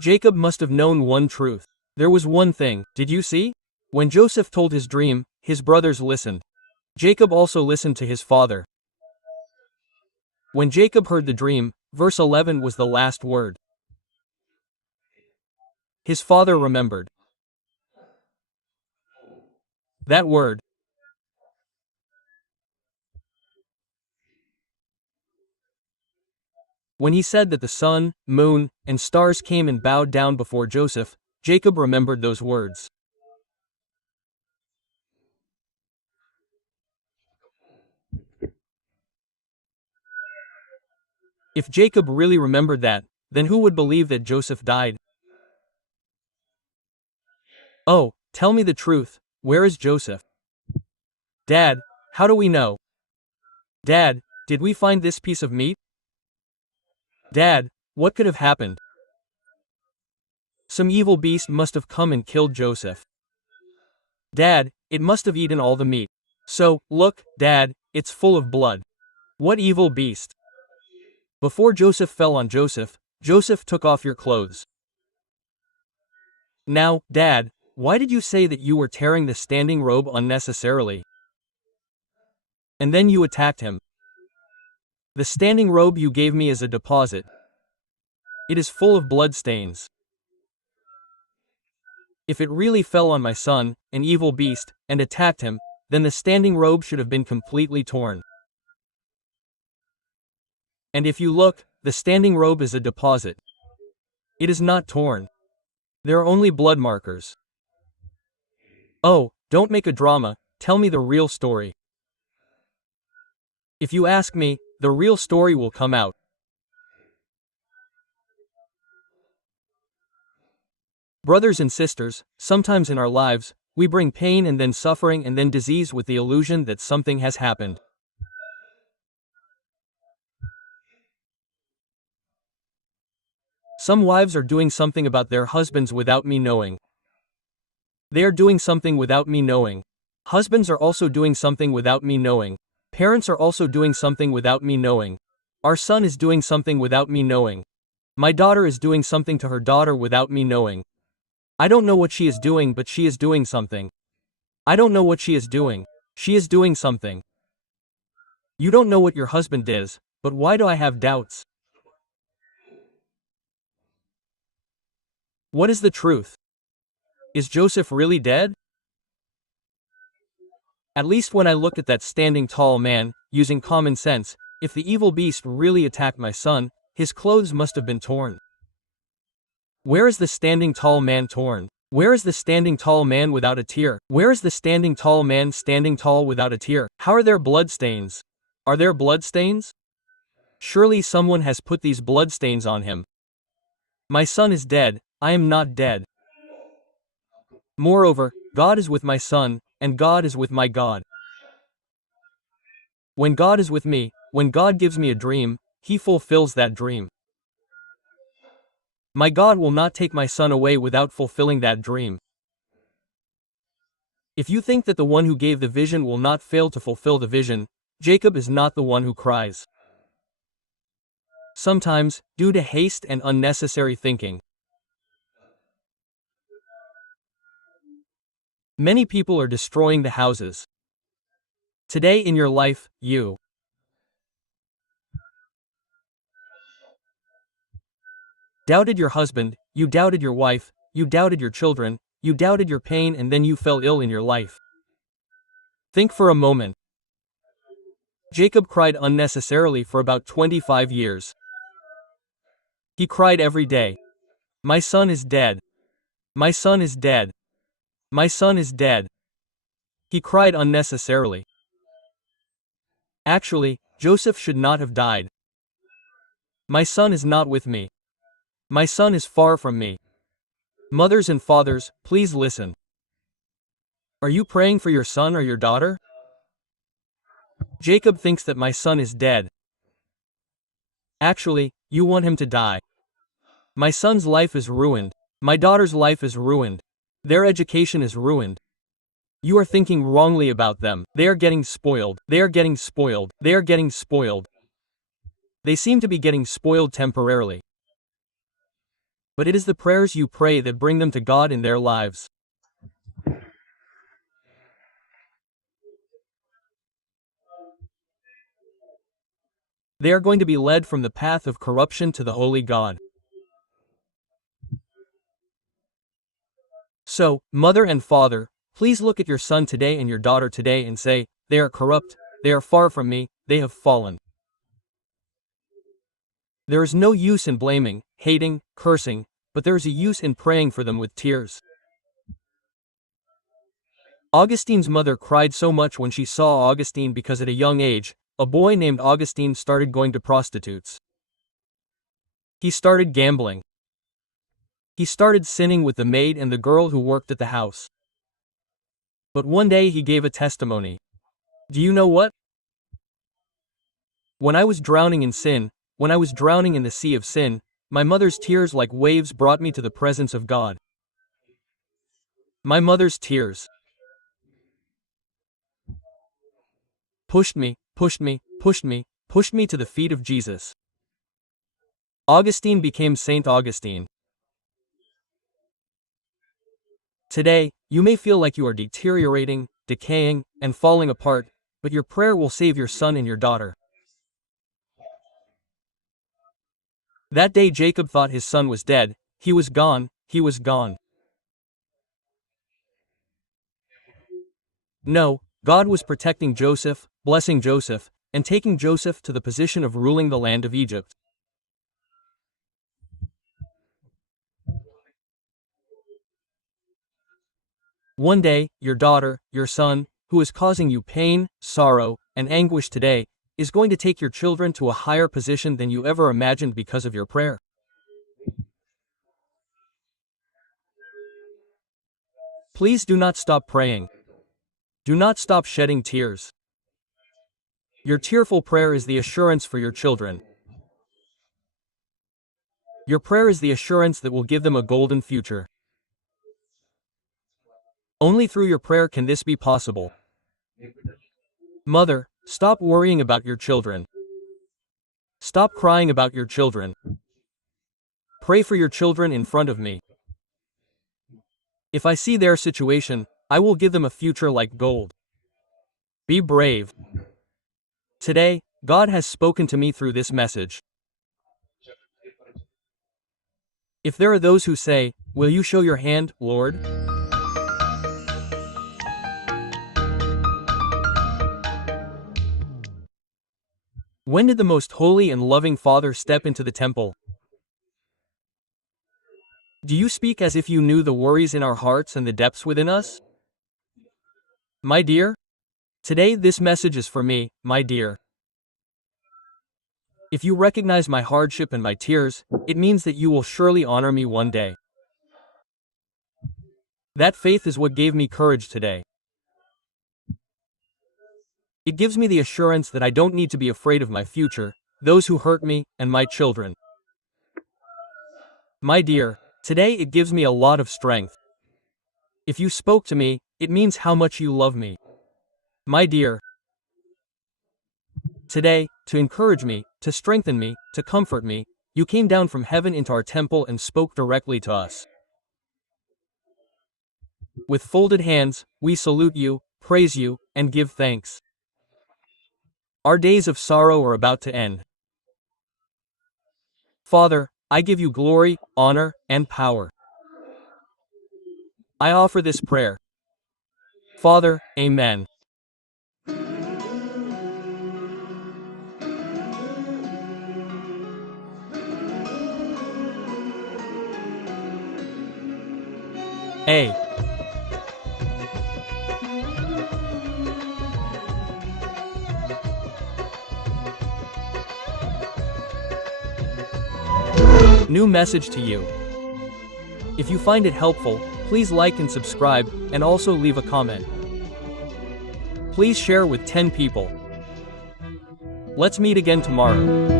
Jacob must have known one truth. There was one thing, did you see? When Joseph told his dream, his brothers listened. Jacob also listened to his father. When Jacob heard the dream, verse 11 was the last word. His father remembered. That word. When he said that the sun, moon, and stars came and bowed down before Joseph, Jacob remembered those words. If Jacob really remembered that, then who would believe that Joseph died? Oh, tell me the truth, where is Joseph? Dad, how do we know? Dad, did we find this piece of meat? Dad, what could have happened? Some evil beast must have come and killed Joseph. Dad, it must have eaten all the meat. So, look, Dad, it's full of blood. What evil beast? Before Joseph fell on Joseph, Joseph took off your clothes. Now, Dad, why did you say that you were tearing the standing robe unnecessarily? And then you attacked him. The standing robe you gave me as a deposit. It is full of blood stains. If it really fell on my son, an evil beast, and attacked him, then the standing robe should have been completely torn. And if you look, the standing robe is a deposit. It is not torn. There are only blood markers. Oh, don't make a drama, tell me the real story. If you ask me, the real story will come out. Brothers and sisters, sometimes in our lives, we bring pain and then suffering and then disease with the illusion that something has happened. Some wives are doing something about their husbands without me knowing. They are doing something without me knowing. Husbands are also doing something without me knowing. Parents are also doing something without me knowing. Our son is doing something without me knowing. My daughter is doing something to her daughter without me knowing. I don't know what she is doing, but she is doing something. I don't know what she is doing. She is doing something. You don't know what your husband is, but why do I have doubts? What is the truth? Is Joseph really dead? At least when I looked at that standing tall man, using common sense, if the evil beast really attacked my son, his clothes must have been torn. Where is the standing tall man torn? Where is the standing tall man without a tear? Where is the standing tall man standing tall without a tear? How are there blood stains? Are there blood stains? Surely someone has put these blood stains on him. My son is dead, I am not dead. Moreover, God is with my son, and God is with my God. When God is with me, when God gives me a dream, He fulfills that dream. My God will not take my son away without fulfilling that dream. If you think that the one who gave the vision will not fail to fulfill the vision, Jacob is not the one who cries. Sometimes, due to haste and unnecessary thinking, many people are destroying the houses. Today in your life, you doubted your husband, you doubted your wife, you doubted your children, you doubted your pain, and then you fell ill in your life. Think for a moment. Jacob cried unnecessarily for about 25 years. He cried every day. My son is dead. My son is dead. My son is dead. He cried unnecessarily. Actually, Joseph should not have died. My son is not with me. My son is far from me. Mothers and fathers, please listen. Are you praying for your son or your daughter? Jacob thinks that my son is dead. Actually, you want him to die. My son's life is ruined. My daughter's life is ruined. Their education is ruined. You are thinking wrongly about them. They are getting spoiled. They are getting spoiled. They are getting spoiled. They seem to be getting spoiled temporarily. but it is the prayers you pray that bring them to God in their lives. They are going to be led from the path of corruption to the holy God. So, mother and father, please look at your son today and your daughter today and say, "They are corrupt, they are far from me, they have fallen." There is no use in blaming, hating, cursing, but there is a use in praying for them with tears. Augustine's mother cried so much when she saw Augustine because at a young age, a boy named Augustine started going to prostitutes. He started gambling. He started sinning with the maid and the girl who worked at the house. But one day he gave a testimony. Do you know what? When I was drowning in sin, when I was drowning in the sea of sin, my mother's tears like waves brought me to the presence of God. My mother's tears pushed me, pushed me, pushed me, pushed me to the feet of Jesus. Augustine became Saint Augustine. Today, you may feel like you are deteriorating, decaying, and falling apart, but your prayer will save your son and your daughter. That day Jacob thought his son was dead, he was gone, he was gone. No, God was protecting Joseph, blessing Joseph, and taking Joseph to the position of ruling the land of Egypt. One day, your daughter, your son, who is causing you pain, sorrow, and anguish today, is going to take your children to a higher position than you ever imagined because of your prayer. Please do not stop praying. Do not stop shedding tears. Your tearful prayer is the assurance for your children. Your prayer is the assurance that will give them a golden future. Only through your prayer can this be possible. Mother, stop worrying about your children. Stop crying about your children. Pray for your children in front of me. If I see their situation, I will give them a future like gold. Be brave. Today, God has spoken to me through this message. If there are those who say, "Will you show your hand, Lord?" When did the most holy and loving Father step into the temple? Do you speak as if you knew the worries in our hearts and the depths within us? My dear, today this message is for me, my dear. If you recognize my hardship and my tears, it means that you will surely honor me one day. That faith is what gave me courage today. It gives me the assurance that I don't need to be afraid of my future, those who hurt me, and my children. My dear, today it gives me a lot of strength. If you spoke to me, it means how much you love me. My dear, today, to encourage me, to strengthen me, to comfort me, you came down from heaven into our temple and spoke directly to us. With folded hands, we salute you, praise you, and give thanks. Our days of sorrow are about to end. Father, I give you glory, honor, and power. I offer this prayer. Father, Amen. A. New message to you. If you find it helpful, please like and subscribe, and also leave a comment. Please share with 10 people. Let's meet again tomorrow.